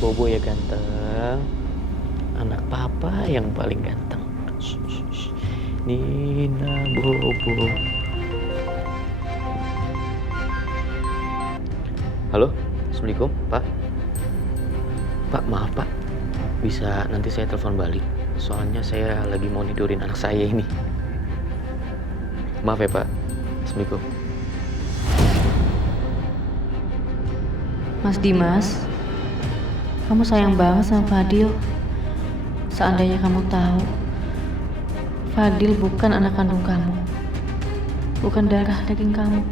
Bobo ya ganteng. Anak papa yang paling ganteng. Shh, shh, shh. Nina Bobo. Halo, Assalamualaikum, Pak. Pak, maaf Pak. Bisa nanti saya telepon balik. Soalnya saya lagi mau tidurin anak saya ini. Maaf ya Pak. Assalamualaikum. Mas Dimas, kamu sayang banget sama Fadil. Seandainya kamu tahu, Fadil bukan anak kandung kamu, bukan darah daging kamu.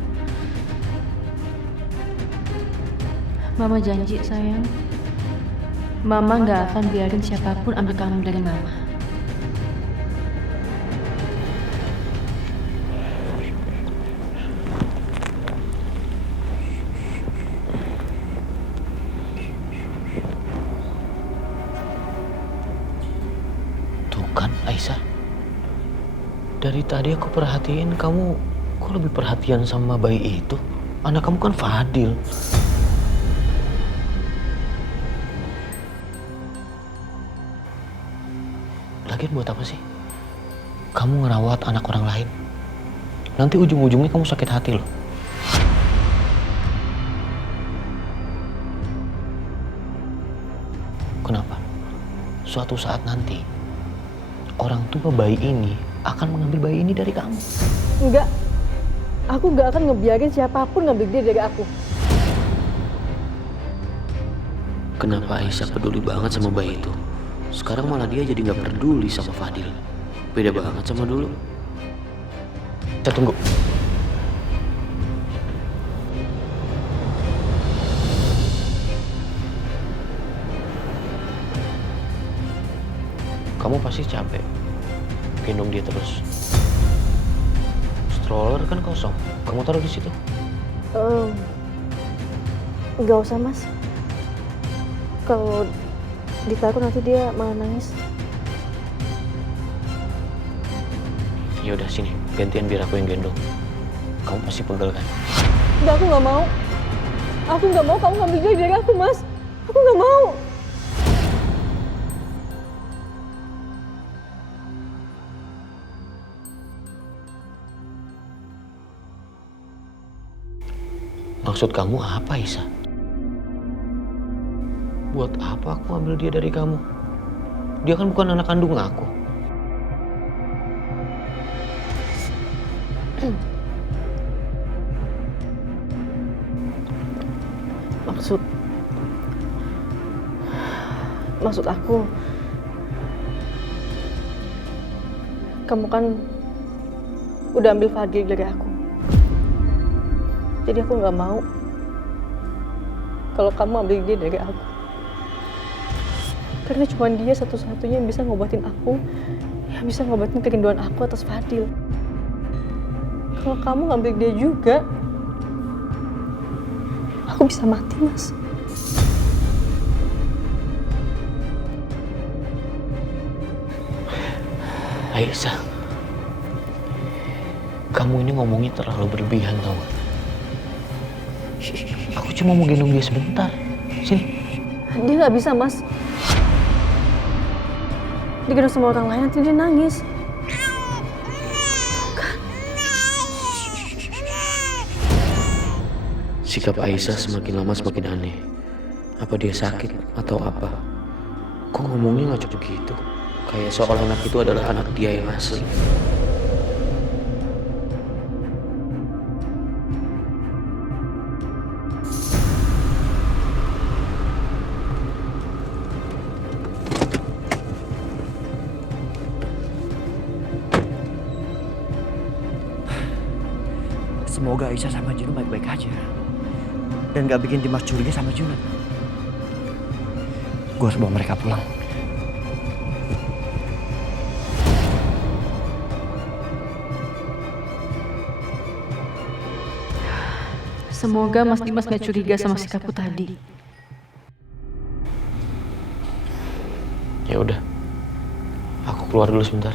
Mama janji sayang, Mama gak akan biarin siapapun ambil kamu dari Mama. Tuh kan, Aisyah. Dari tadi aku perhatiin kamu kok lebih perhatian sama bayi itu. Anak kamu kan Fadil. Lagian buat apa sih kamu ngerawat anak orang lain? Nanti ujung-ujungnya kamu sakit hati loh. Kenapa? Suatu saat nanti orang tua bayi ini akan mengambil bayi ini dari kamu. Enggak, aku gak akan ngebiarin siapapun ngambil dia dari aku. Kenapa Aisyah peduli banget sama bayi itu? Sekarang malah dia jadi gak peduli sama Fadil. Beda banget sama dulu. Saya tunggu. Kamu pasti capek gendong dia terus. Stroller kan kosong. Kamu taruh di situ. Nggak usah mas. Kalau ditaruh nanti dia malah nangis. Ya udah sini, gantian biar aku yang gendong. Kamu pasti pegel kan? Enggak, aku nggak mau. Aku nggak mau kamu ngambil dia dari aku mas. Aku nggak mau. Maksud kamu apa, Isa? Buat apa aku ambil dia dari kamu? Dia kan bukan anak kandung aku. Maksud aku, kamu kan udah ambil Fadil dari aku. Jadi aku nggak mau kalau kamu ambil dia dari aku. Karena cuma dia satu-satunya yang bisa ngobatin aku, yang bisa ngobatin kerinduan aku atas Fadil. Kalau kamu ngambil dia juga, aku bisa mati, Mas. Aisyah, kamu ini ngomongnya terlalu berlebihan tau gak? Aku cuma mau gendong dia sebentar. Sini. Dia nggak bisa, Mas. Digendong sama orang lain nanti dia nangis. Sikap Aisyah semakin lama semakin aneh. Apa dia sakit atau apa? Kok ngomongnya nggak cukup gitu? Kayak seolah anak itu adalah anak dia yang asli. Semoga Aisyah sama Juno baik-baik aja. Dan gak bikin Dimas curiga sama Juno. Gue harus bawa mereka pulang. Semoga Mas Dimas gak curiga sama sikapku tadi. Ya udah, aku keluar dulu sebentar.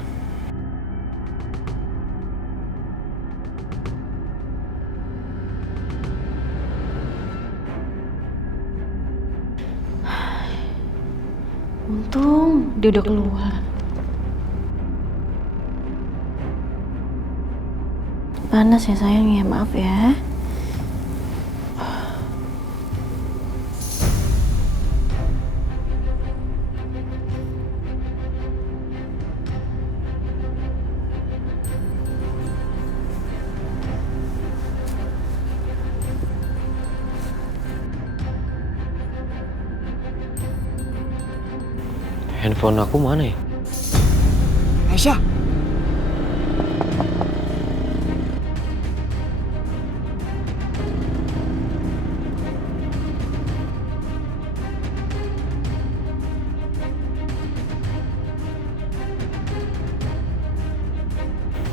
Untung dia udah keluar. Panas ya sayang ya, maaf ya. Handphone aku mana ya? Aisyah!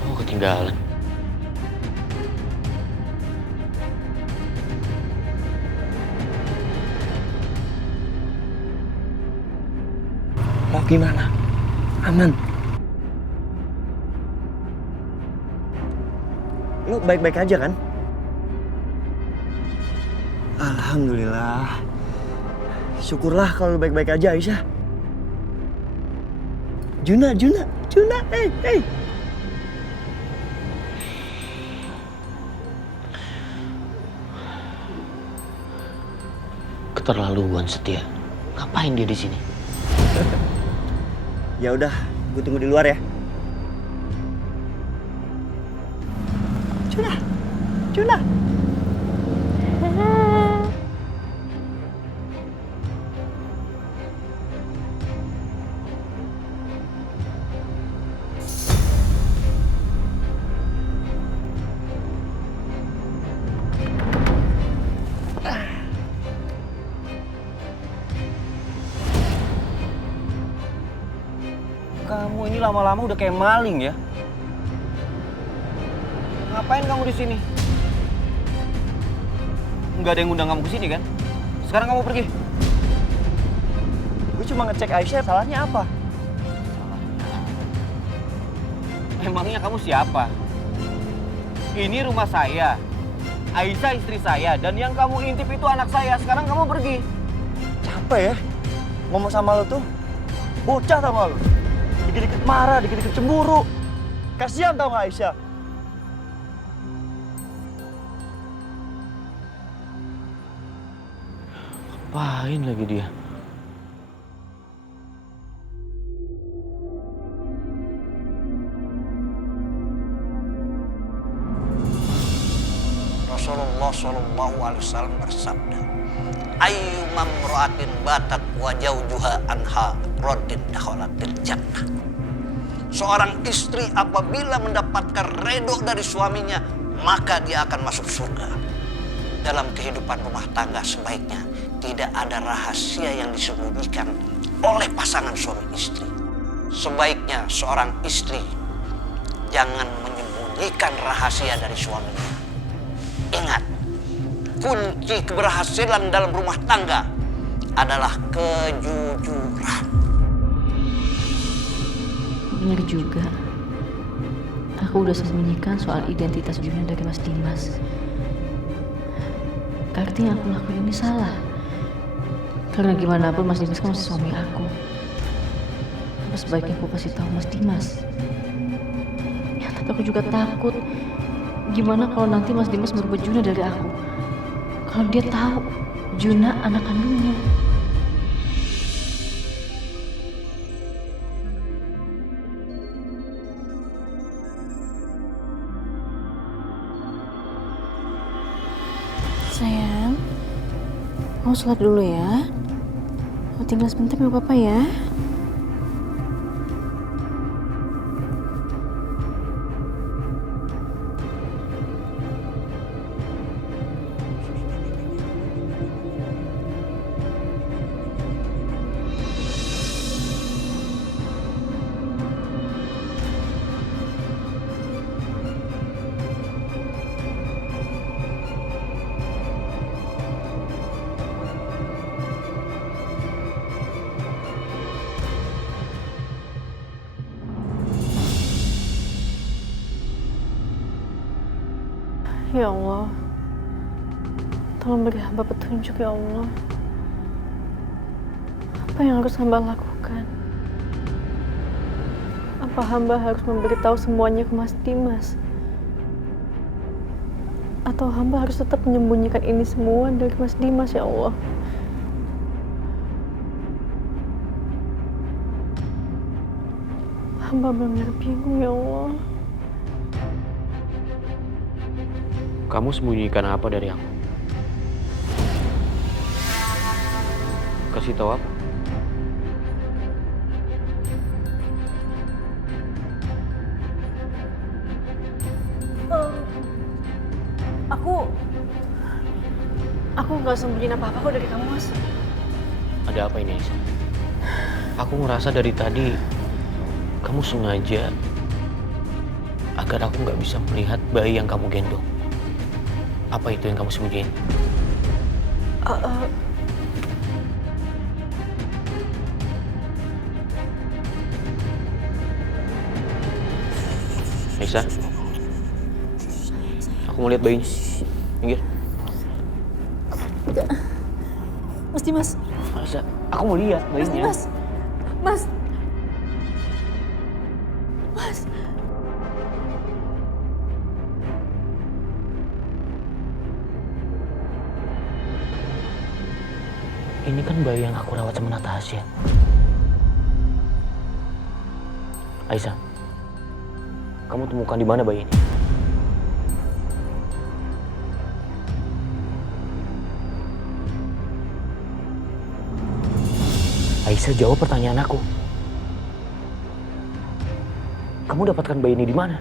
Oh, ketinggalan. Mau gimana? Aman? Lu baik-baik aja kan? Alhamdulillah. Syukurlah kalau lu baik-baik aja, Aisyah. Juna, hey. Keterlaluan Setia. Ngapain dia di sini? Ya udah, gue tunggu di luar ya. Juna. Kamu ini lama-lama udah kayak maling ya. Ngapain kamu di sini? Nggak ada yang ngundang kamu ke sini kan? Sekarang kamu pergi. Gue cuma ngecek Aisyah, salahnya apa? Emangnya kamu siapa? Ini rumah saya. Aisyah istri saya dan yang kamu intip itu anak saya. Sekarang kamu pergi. Capek ya? Ngomong sama lo tuh bocah sama lo. Dikit-dikit marah, dikit-dikit cemburu. Kasihan tau gak Aisyah? Ngapain lagi dia? Rasulullah Shallallahu Alaihi Wasallam bersabda, "Ayyu mamra'atin batat wa jaujuha anha radin dakhalatil jannah." Seorang istri apabila mendapatkan redho dari suaminya, maka dia akan masuk surga. Dalam kehidupan rumah tangga sebaiknya tidak ada rahasia yang disembunyikan oleh pasangan suami istri. Sebaiknya seorang istri jangan menyembunyikan rahasia dari suaminya. Ingat, kunci keberhasilan dalam rumah tangga adalah kejujuran. Benar juga. Aku udah sembunyikan soal identitas Juna dari Mas Dimas. Artinya aku lakuin ini salah. Karena gimana pun Mas Dimas kan masih suami aku. Apa sebaiknya aku kasih tahu Mas Dimas? Ya, tapi aku juga takut. Gimana kalau nanti Mas Dimas merubah Juna dari aku? Kalau dia tahu Juna anak kandungnya. Sayang, mau sholat dulu ya. Mau tinggal sebentar nggak apa-apa ya. Ya Allah, tolong beri hamba petunjuk ya Allah. Apa yang harus hamba lakukan? bukan? Apa hamba harus memberitahu semuanya ke Mas Dimas? Atau hamba harus tetap menyembunyikan ini semua dari Mas Dimas, ya Allah? Hamba benar-benar bingung, ya Allah. Kamu sembunyikan apa dari aku? Kasih tahu apa? Aku nggak sembunyiin apa-apa kok dari kamu, Mas. Ada apa ini, Aisyah? Aku ngerasa dari tadi kamu sengaja agar aku nggak bisa melihat bayi yang kamu gendong. Apa itu yang kamu sembunyiin? Aisyah, aku mau lihat bayinya. Minggir. Mas Dimas. Aisyah, aku mau lihat bayinya. Mas. Mas. Ini kan bayi yang aku rawat sama Natasha. Aisyah, kamu temukan di mana bayi ini? Aisyah, jawab pertanyaan aku. Kamu dapatkan bayi ini di mana?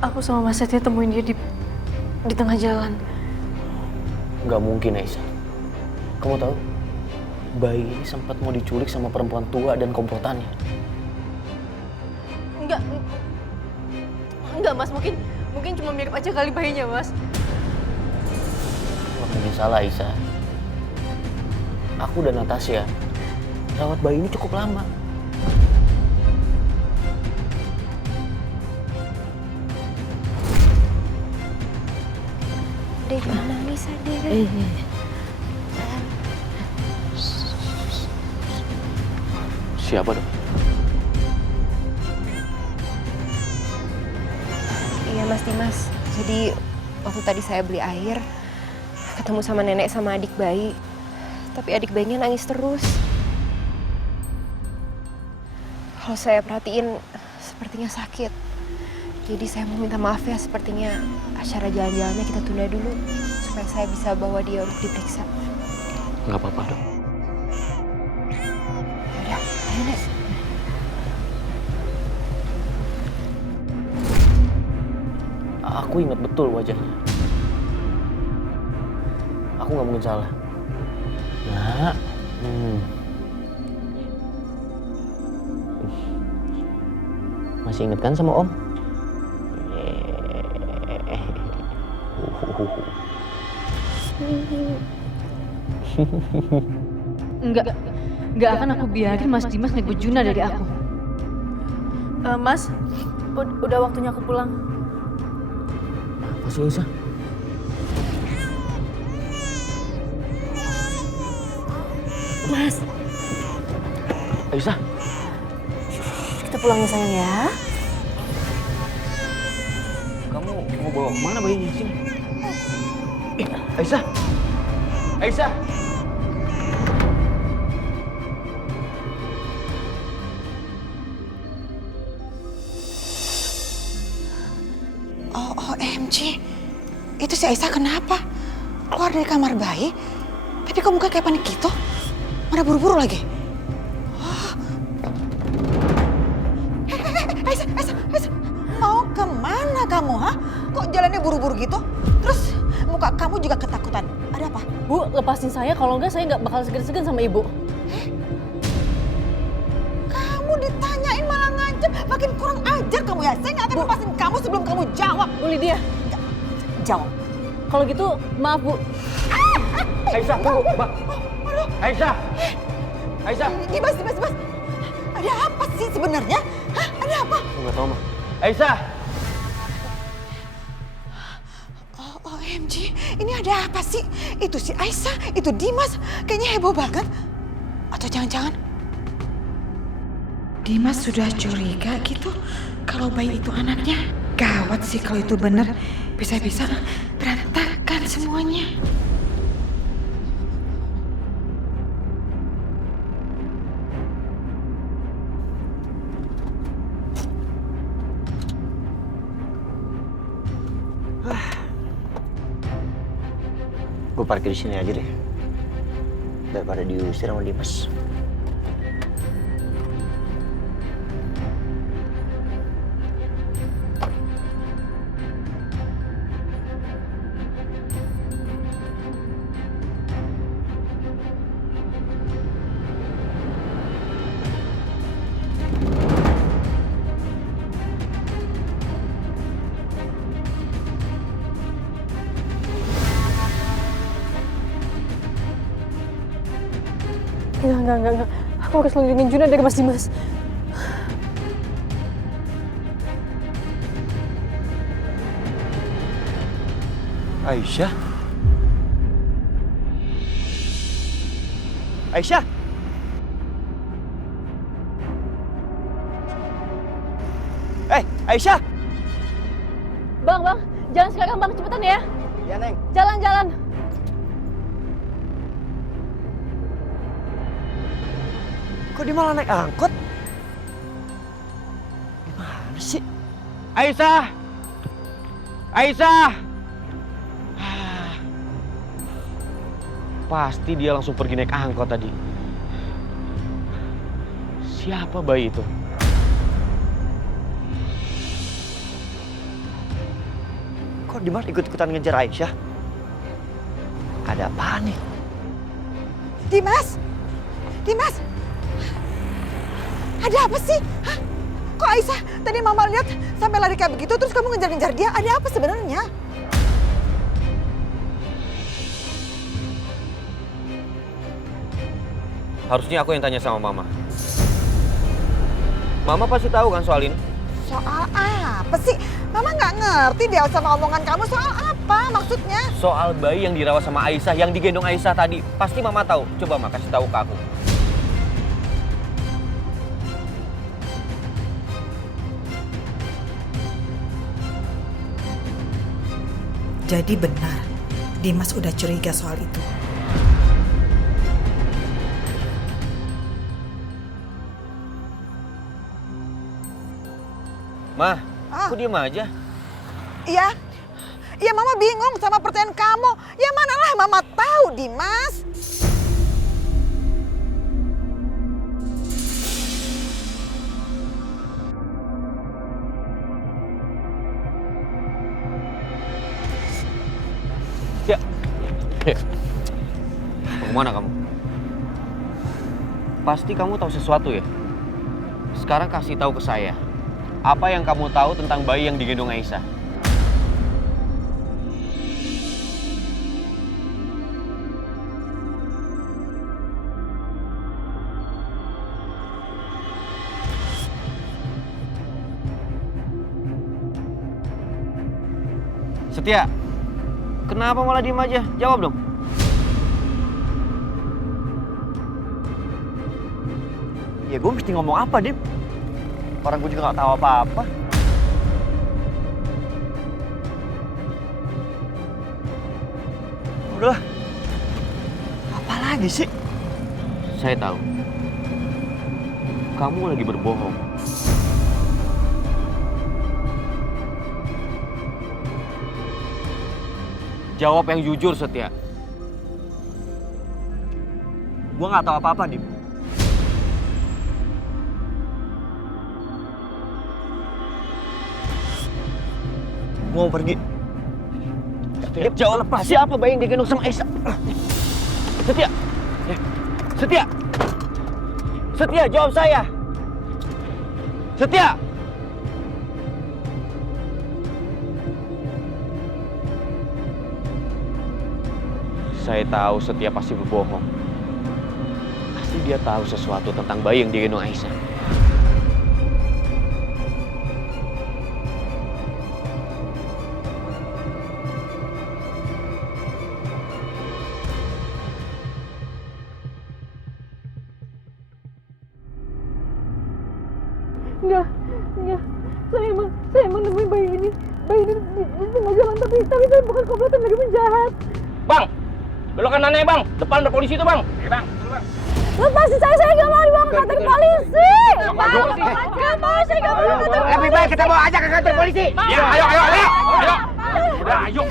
Aku sama Mas Setia temuin dia di tengah jalan. Nggak mungkin, Aisyah. Kamu tahu, bayi ini sempat mau diculik sama perempuan tua dan komplotannya. Enggak, Mas. Mungkin cuma mirip aja kali bayinya, Mas. Nggak mungkin salah, Aisyah. Aku dan Natasha rawat bayi ini cukup lama. Dek, jangan nangis, Dek. Siapa dong? Iya, Mas Dimas. Jadi waktu tadi saya beli air, ketemu sama nenek sama adik bayi. Tapi adik bayinya nangis terus. Kalau saya perhatiin, sepertinya sakit. Jadi saya mau minta maaf ya, sepertinya acara jalan-jalannya kita tunda dulu. Supaya saya bisa bawa dia untuk diperiksa. Nggak apa-apa dong. Yaudah, ayo Nek. Aku ingat betul wajahnya. Aku nggak mungkin salah. Nah, masih inget kan sama Om? Enggak akan aku biarin Mas Dimas ngebut Juna dari aku. Mas, udah waktunya aku pulang. Apa sih, Aisyah? Mas, Aisyah, kita pulang ya sayang ya. kamu mau bawa kemana bayinya sini? Aisyah, Aisyah. OMG, itu si Aisyah kenapa? Keluar dari kamar bayi, tapi kok muka kayak panik gitu? Mana buru-buru lagi? Aisyah, mau kemana kamu, ha? Kok jalannya buru-buru gitu? Terus muka kamu juga ketakutan. Ada apa? Bu, lepasin saya. Kalau enggak, saya nggak bakal segan-segan sama ibu. Kamu ditanyain malah ngancam, makin kurang ajar kamu ya. Saya nggak akan lepasin kamu sebelum kamu jawab. Bu Lydia, Jawab. kalau gitu maaf Bu. Aisyah, tunggu, Mbak. Aisyah, Aisyah. Dimas. Ada apa sih sebenarnya? Hah? Ada apa? Aku nggak tahu, Ma. Aisyah. OMG, Ini ada apa sih? Itu si Aisyah, itu Dimas, kayaknya heboh banget. Atau jangan-jangan Dimas sudah curiga gitu kalau bayi itu anaknya. Gawat sih kalau itu benar, bisa-bisa berantakan semuanya. Gue parkir di sini aja deh, daripada diusir sama Dimas. Enggak. Aku harus lindungin Juna dari Mas Dimas. Aisyah? Aisyah? Aisyah! Bang, jalan sekarang bang, cepetan ya. Ya, Neng. Jalan. Kok dia malah naik angkot? Gimana sih? Aisyah! Pasti dia langsung pergi naik angkot tadi. Siapa bayi itu? Kok Dimas ikut-ikutan ngejar Aisyah? Ada apa nih? Dimas! Ada apa sih? Hah? Kok Aisyah tadi mama lihat sampai lari kayak begitu terus kamu ngejar-ngejar dia? Ada apa sebenarnya? Harusnya aku yang tanya sama Mama. Mama pasti tahu kan soal ini? Soal apa sih? Mama nggak ngerti deh sama omongan kamu. Soal apa maksudnya? Soal bayi yang dirawat sama Aisyah, yang digendong Aisyah tadi. Pasti Mama tahu. Coba Mama kasih tahu ke aku. Jadi benar, Dimas udah curiga soal itu. Ma, aku diem aja. Iya mama bingung sama pertanyaan kamu. Ya manalah mama tahu, Dimas. Ya. Mau kemana kamu? Pasti kamu tahu sesuatu ya? Sekarang kasih tahu ke saya. Apa yang kamu tahu tentang bayi yang digendong Aisyah? Setia, kenapa malah diem aja? Jawab dong. Ya gue mesti ngomong apa, Dim? Orang gue juga gak tahu apa-apa. Udah. Apa lagi sih? Saya tahu. Kamu lagi berbohong. Jawab yang jujur, Setia. Gue gak tahu apa-apa, Dim. Mau pergi. Jawab lepas. Siapa bayi yang digendong sama Aisyah? Setia. Setia, jawab saya. Setia. Saya tahu Setia pasti berbohong. Pasti dia tahu sesuatu tentang bayi yang digendong Aisyah. Enggak. Saya emang nemuin bayi ini. Bayi ini di tengah jalan, tapi saya bukan komplotan dari penjahat. Bang, belok kanannya bang. Depan ada polisi tuh bang. Bang, bang. Lepasin saya nggak mau dibawa ke kantor polisi. Nggak mau, saya nggak mau ke kantor polisi. Lebih baik kita bawa aja ke kantor polisi. Ya, ayo. Udah, ayo.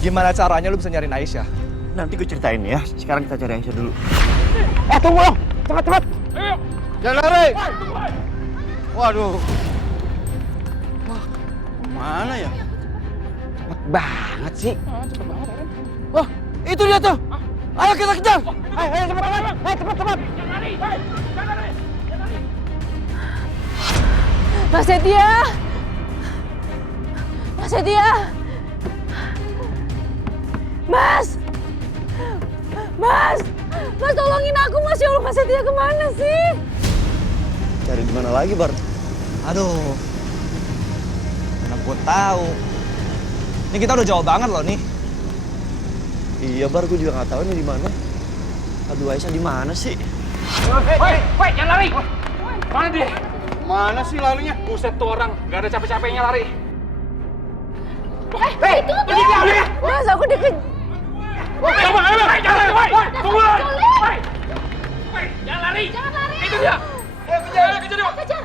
Gimana caranya lu bisa nyariin Aisyah? Nanti gue ceritain ya. Sekarang kita cari Aisyah dulu. Tunggu dong. Cepat. Jangan lari! Waduh. Wah, mana ya? Cepet banget sih. Wah, itu dia tuh! Ayo kita kejar! Ayo, cepat. Mas Setia! Mas, tolongin aku, Mas. Ya Allah, Mas Setia kemana sih? Cari di mana lagi, Bar? Aduh. Mana gue tahu. Ini kita udah jauh banget loh nih. Iya, Bar, gue juga nggak tahu nih di mana. Aduh, Aisyah di mana sih? Woi, jangan lari. Mana dia? Mana sih larinya? Buset tuh orang, nggak ada capek-capeknya lari. Itu tuh! Mas, aku dikejar. Jangan lari. Tunggu. Jangan lari. Itu dia. Kejar.